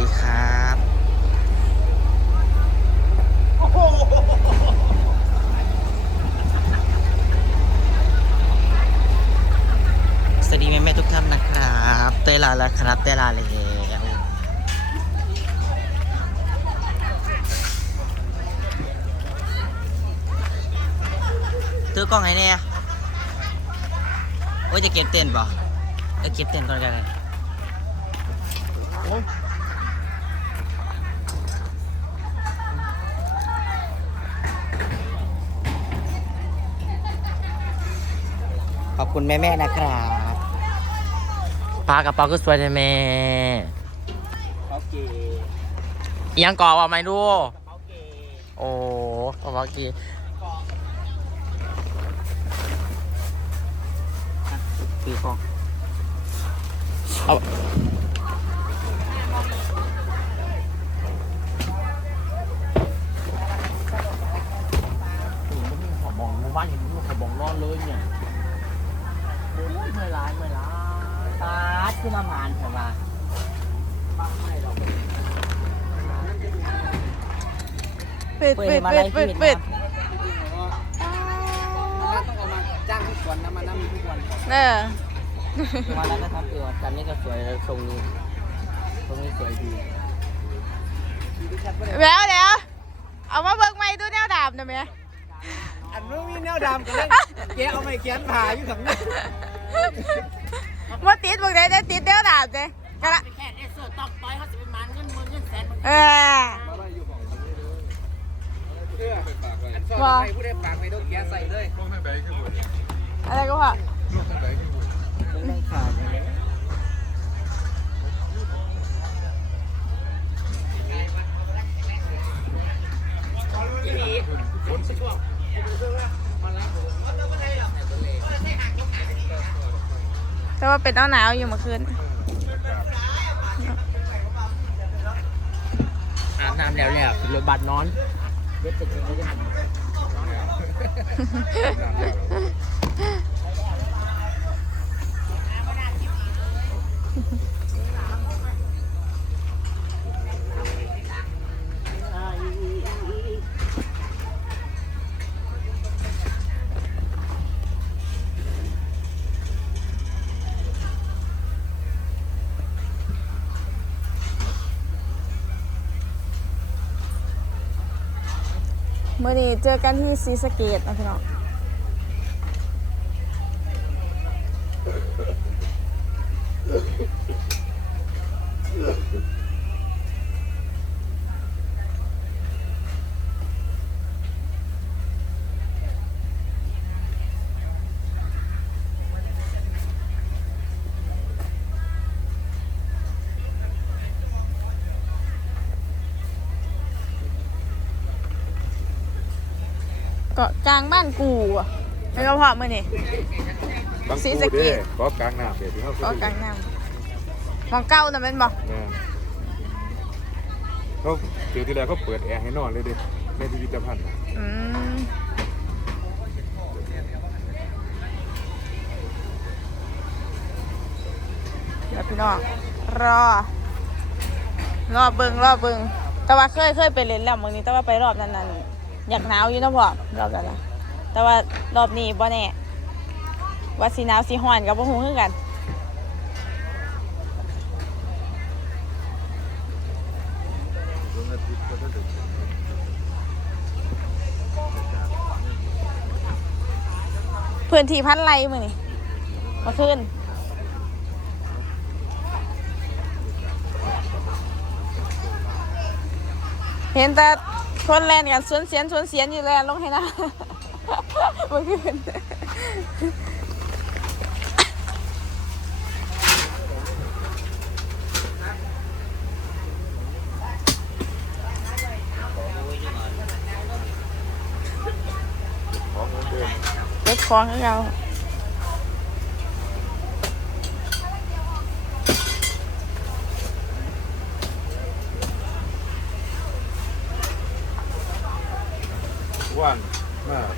ดีครับ สวัสดีแม่แม่ทุกท่านนะครับ เตลาแล้วครับเตลาแล้วตื้อกล้องให้แน่ยโอ้ยจะเก็บเต้นป่ะจะเก็บเต้นก่อนกันเลย ขอบคุณแม่แม่ๆนะครับปลากระเป๋าก็สวยเลยแม่โอเคอิหยังก่อว่าไม่รู้โอเคโอ้ขอบคุณกีปีกองเอาขอมองบ้านเห็นลูกขอมองนอนเลยเนี่ยโอ้ย เมื่อยร้ายเมื่อยร้ายตาดขึ้นมามานเถอะว่าปิดเปิดปิดมาปิไล่ดที่ปิดเห็นปิดต้องเอามาจ้างทุกวันนะมานั่งทุกวันเออมาแล้วก็ทำตัวกันนี่ก็สวยทรงนี้ทรงนี้สวยดีแล้วเดี๋ยวเอามาเบิกไม้ดูแนวดาบหน่อยไหมอันนู้นมีแนวดำกันเลยแกเอาไม้เขียนผ่าอยู่ข้างหน้า ว่าติดบอกได้ได้ติดแนวดาบเลยกะละแค่เอสเซอร์ตอกต่อยเขาจะเป็นมันเงินหมื่นเงินแสนเอออันซ่อนไปผู้ใดปากไปโดนแกใส่เลยอะไรก็ว่าไม่ขาดเลยแต่ว่าเป็นหนาวหนาวอยู่เมื่อคืนอาบน้ำแล้วเนี่ยคือรถบัสนอนเด็ดจะกินไม่ เมื่อนี้เจอกันที่ซีสะเกตนะพี่น้อง เกาะกลางบ้านกูอะไม่ก็พอเมื่อนี้บางศรีปูสะเกเด้ษก็กลางน้ำเดี๋ยวที่เขาเกาะกลางน้ำมองเก้าน่ะเป็นบ่แม่นเขาเจอที่แรกเขาเปิดแอร์ให้นอนเลยเด้ในพิพิธภัณฑ์อืมเดี๋ยวพี่น้องรอ รอบเบิงรอบเบิงแต่ว่าเคยเคยไปเล่นแล้วเมื่อนี้แต่ว่าไปรอบนั้นนั้น อยากหนาวอยู่นะพ่อรอบนั้นนะแต่ว่ารอบนี้บ่แน่ว่าสีหนาวสีฮ้อนกับบ่ฮู้คือกันพื้นที่พันไรมือนี่มาขึ้นเห็นแต่ คนแลนกันสวนเสียนสวนเสียนอยู่แลนลงให้นะมาขึ้นของเหมืนเดิมเก็บของให้เรา ว่านมาก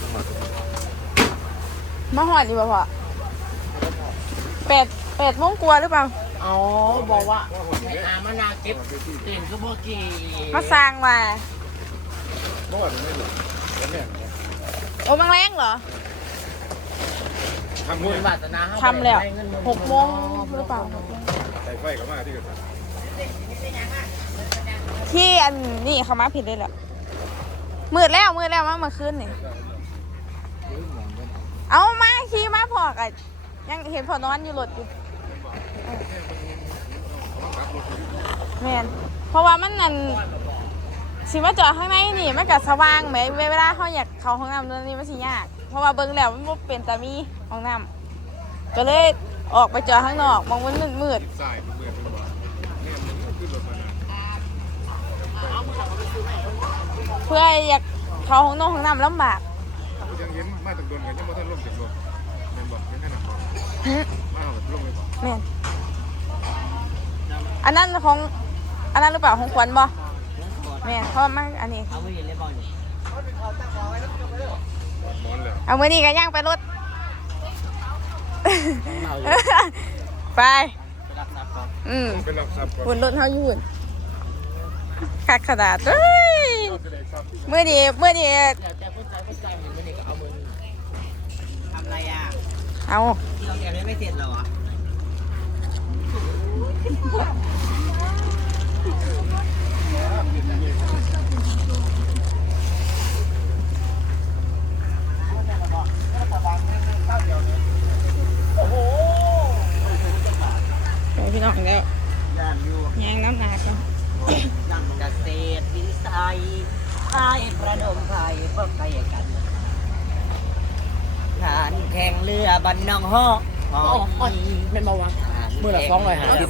จังหวัดมาหอดดีป่ะพ่อเป็ดเป็ดโมงกลัวหรือเปล่าเอาบอกว่าให้อามานาเก็บเต็นก็บอกกี่มาสร้างมาเมื่อวานมันไม่หลุดแล้วเนี่ยโอ้มังแรงเหรอ ทำมืนี่อวาสนาทำแล้วหกโมงหรือเปล่า ใส่ไฟกับมาที่กันที่อันนี่เขามาผิดเลยเหรอ มืดแล้วมืดแล้วมาเมื่อคืนนี่เอามาขี่มาพอกอะยังเห็นพอนอนอยู่รถอยู่แมนเพราะว่ามันนั่นสิมาจอดข้างในนี่มันก็สว่างไหมเวลาเขาอยากเข้าห้องน้ำตอนนี้มันสิยากเพราะว่าเบิ่งแล้วมันเป็นตามีห้องน้ำก็เลยออกไปจอดข้างนอกมองมันมืดมื่อ เพื่ออยากเขาห้องนอกห้องน้ำลำบากยังเห็นมาตั้งโดนกันยังบ่ทันลงจากรถแม่นบอกยังแค่นั้นบอกหึมาเอาลงเลยบอกแม่นอันนั้นของอันนั้นหรือเปล่าของขวัญบ่แม่นเพราะมันอันนี้ เอาไม่เห็นเลยบอลนอนแล้วเอามือนี้ก็ย่างไปรถเราอยู่ไป ไปรับนับก่อนอืมเป็นรับทรัพย์ก่อน บนรถเฮาอยู่หุ่น คักขนาดเอ้ยจะได้ทรัพย์มือนี้มือนี้เดี๋ยวแต่เข้าใจเข้าใจเหมือนกันนี่ก็เอามือทำอะไรอะเอาที่เราแอบยังไม่เสร็จเหรอ ไปพี่น้องแล้ว ย่านอยู่ ย่างน้ำหนักกัน นั่งเกษตรวิสัยไอ้ประดมไทยบ่ไกลกัน งานแข่งเรือบันนองฮอฮอไม่มาวางมือละสองร้อยห้าสิบ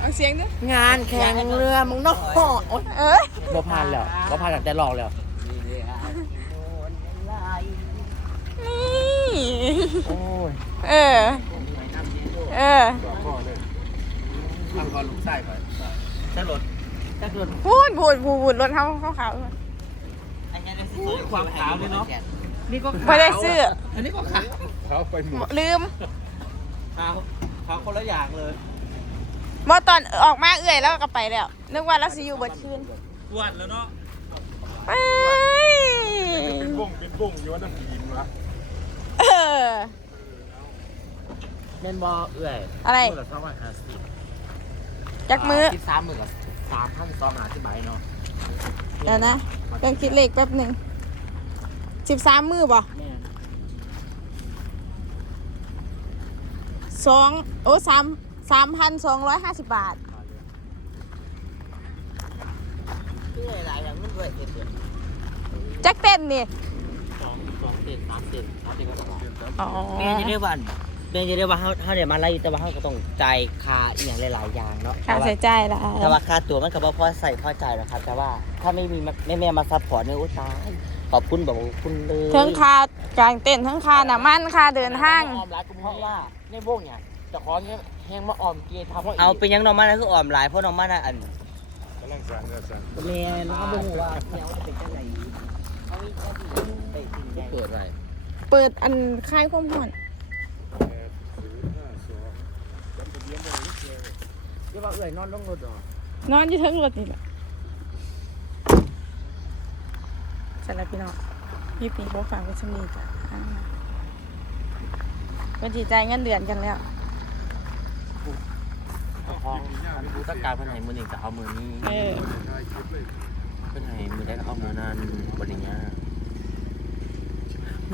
เอาเสียงด้วยงานแข่งเรือมึงนอกฮอโอ๊ยเอ้ยบ่ผ่านแล้วบ่ผ่านแต่หลอกแล้วนี่โอ้ยเออ เออบอกพ่อเลยทำก่อนลูกชายก่อนถ้ารถถ้ารถพูดพูดพูดพูดรถเขาเขาขาวความขาวเลยเนาะ นี่ก็ไม่ได้ซื้อ อันนี้ก็ขาวเขาไปหมดลืมขาวขาวคนละอย่างเลยเมื่อตอนออกมาเอื่อยแล้วก็ไปแล้ว นึกว่าเราสิอยู่เบิดคืนอ้วนแล้วเนาะเอ้ยเป็นบุ้งเป็นบุ้งอยู่ว่าน้ำหินวะเออ เมนบอเอื่อยอะไร มือละสองร้อยห้าสิบจักมือสิบสามมือกับสามพันสองห้าสิบใบเนาะเดี๋ยวนะเรื่องคิดเลขแป๊บหนึ่ง สิบสามมือบ่แม่สองโอ้สามสามพันสองร้อยห้าสิบบาทเอื่อยหลายอย่างเงินด้วยเอ็ดเดือนจักเต้นนี่ สองสองเต็นสามเต็นสามเต็นก็ต้องอ๋อ แม่จะได้วันแม่จะได้ว่าเขาเขาเดี๋ยวมาไล่แต่ว่าเขาก็ต้องจ่ายค่าอหย่างหลายๆอย่างเนาะค่า ใช้จ่ายละแต่ว่าค่าตัวมันก็บ่พอใส่พอใจหรอกครับ แต่ว่าถ้าไม่มีแม่แม่ๆมาซัพพอร์ตเนี่ยโอ้ตาย ขอบคุณแบบว่าคุณเลยทั้งค่ากลางเต้นทั้งค่าน้ำมันค่าเดินทาง ออมหลายกูเพราะว่าในวงเนี่ยเจะขอเงี้ยแห้งมาออมเกียร์ทำว่าเอาเป็นยังน้องมันนะคือออมหลายเพราะน้องมันน่ะอันกำลังสั่งเนี่ยสั่งแม่น้องบอกว่าเนี่ยว่าเป็นจังไงเขามีหน้าที่ไปสิ่งใดเกิดอะไรเปิดอันค่ายความห่อนแปดศูนย์ห้าสองจำทะเบียนได้หรือเปล่าเรียกว่าเอื่อยนอนลงรถเหรอนอนอยู่เทั้งรถนี่แหละ สำหรับพี่น้องพี่ปีโบฟังก็จะมีจ้ะอ่าวันที่จ่ายเงินเดือนกันแล้วของผู้จัดการเพื่อนให้มือหนึ่งจะเอามือนี้เออถ่ายคลิปเลยเพื่อนให้มือได้ก็เอามือนั้นบริญญา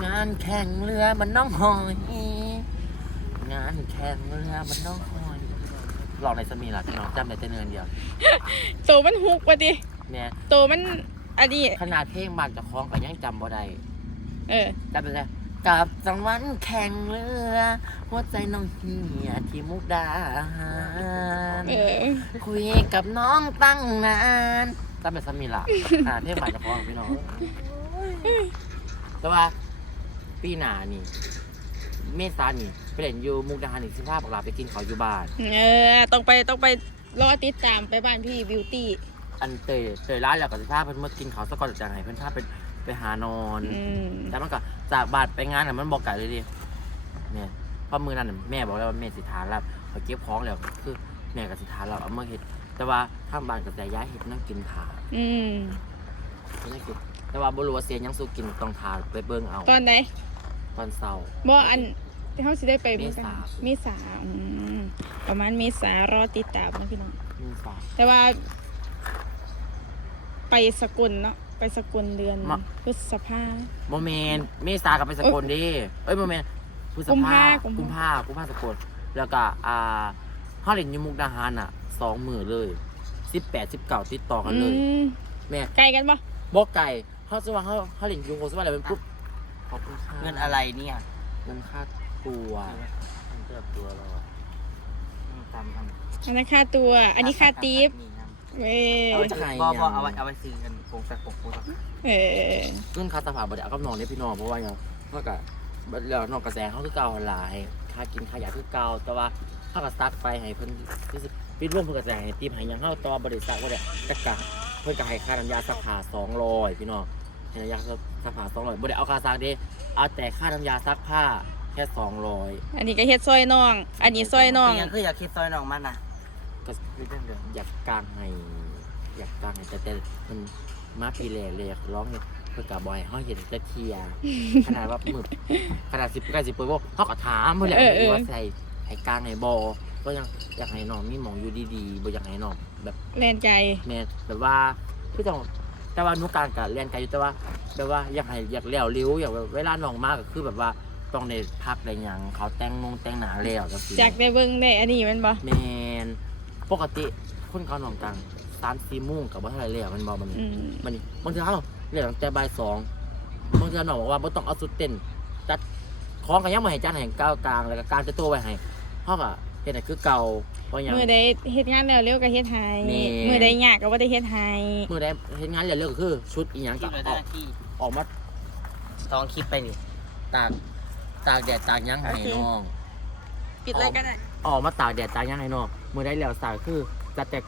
งานแข่งเรือมันน้องหอยงานแข่งเรือมันน้องหอยหลอกในสมีหลักน้องจำได้แต่เนือนเดียวโตมันฮุกว่ะดิเนี่ยโตมัน อันนี้ ขนาดเพลงบานจะคล้องก็ยังจำบ่ได้เออ จำได้ไหมกับสังวันแข่งเรือหัวใจน้องเฮียที่มุกดาหารเออ คุยกับน้องตั้งนานจำเป็นสมีหลักอ่าเพลงบานจะคล้องพี่น้องแต่ว่าปีหน้านี่ เมษานี่ไปเล่นอยู่มุกดาหารอีกสิบห้าบอกลาไปกินข้าวอยู่บ้าน เออ ต้องไปต้องไปรอติดตามไปบ้านพี่บิวตี้ อันเตยเตยร้านแล้วก็สิพาเพิ่นมากินข้าวสะก่อนจากไหนเพิ่นพาไปไปหานอน อืมแต่มันก็จากบาดไปงานอะมันบอกไก่เลยดิเนี่ยเพราะมือนั้นน่ะแม่บอกแล้วว่าแม่สิทานแล้วเขาเก็บของแล้วคือแม่กับสิทานเราเอามาเห็ดแต่ว่าทางบ้านกับแต่ย้ายเห็ดนั่งกินถาอืมไม่ได้กินแต่ว่าบ่รู้ว่าเสียยังสู้กินต้องทานไปเบิ่งเอาตอนไหนตอนเช้า บ่อันที่เขาสิได้ไปบิ่งกันเมษา เมษาอืมประมาณเมษารอติดตามนะพี่น้องมีสาแต่ว่า ไปสกลเนาะไปสกลเดือนมะ พฤษภา โมเมนเมษากับไปสกลดิเอ้ยโมเมนพฤษกุมภาภากุกุมมภาภา กุมภาสกลแล้วก็อ่าฮาเล่นอยูมุกดาหารอะสองมือเลยสิบแปดสิบเก้าติดต่อกันเลยอืมแม่ไกลกันปะบอกไก่เขาจะว่าเขาเขาเล่นอยูโคสว่าอะไรเป็นปุ๊บขอบคุณค่ะเงินอะไรเนี่ยเงินค่าตัวมันเจ็บตัวเราอะทำทำอันนั้นค่าตัว อันนี้ค่าตีฟ เว้ยเอาไว้บอบอเอาไว้เอาไว้ซื้อกันโปรงสักปกโปรงสักเออเงินค่าสภาพบไดเอากับน้องเนี่ยพี่น้องเพราะว่าอย่างเท่ากับแล้วน้องกระแสเขาคือเก่าหลายค่ากินค่ายาคือเก่าแต่ว่าเขากับซักไปให้เพิ่นที่สิปิดร่วมเพิ่นกระแสให้ตีมให้หยังเข้าต่อบริษัทว่าเนี่ยกะกะเพิ่นก็ให้ค่าน้ำยาซักผ้าสองร้อยพี่น้องให้น้ำยาซักผ้าสองร้อยบ่ได้เอาค่าซักเด้เอาแต่ค่าน้ำยาซักผ้าแค่สองร้อยอันนี้ก็เฮ็ดซอยน้อง อันนี้ซอยน้องยังคืออยากคิดซอยน้องมันนะ ก็อยากกางให้อยากกางให้แต่แต่มันมาปีแรกเลยร้องเนี่ยเพื่อกะบอยเขาเห็นจะเทียขนาดว่ามือขนาดสิบใกล้สิบปีว่าเขาก็ถามเพื่อนแหละเออเออว่าใส่ไอ้กลางไอ้บอก็ยังอยากให้น้องมีหมองอยู่ดีๆบ่อยากให้น้องแบบแรงใจแม่นแบบว่าพี่ต้องแต่ว่าหนุกลางกับเรียนไกลอยู่แต่ว่าแบบว่าอยากให้อยากเลี้ยวเลี้ยวอยากแบบเวลาน้องมากก็คือแบบว่าต้องได้พักได้หยังเขาแต่งนงแต่งหนาแล้วจังซี่จากได้เบิ่งได้อันนี้แมันบ่แมน ปกติคนเขาน้องกลางสามสี่โมงกับว่าเท่าไหรแล้วมันบอมันอืม มันนี่บางทีเขาเรียกตั้งแต่บ่ายสองบางทีน้องบอกว่าบ่ต้องเอาสุดเต้นจัดของกันยังมาให้จานแห่งก้าวกลางแล้วก็การจะตัวไว้ให้เขาก็เฮ็ดให้คือเก่าเพราะหยัง มื้อใดเฮ็ดงานแล้วเร็วก็เฮ็ดให้แม่มื้อใดยากก็บ่ได้เฮ็ดให้เมื่อได้เฮ็ดงานเร็วๆก็คือ ชุดอีหยังคลิก็ปเลยอได้อกที่ออกมาสองคลิปไปนี่ตากตากแดดตากหยังให้น้อง ปิดเลยก็ได้ ออกมาตากแดดตากหยังให้น้องเมื่อได้แล้วสายคือจะแตก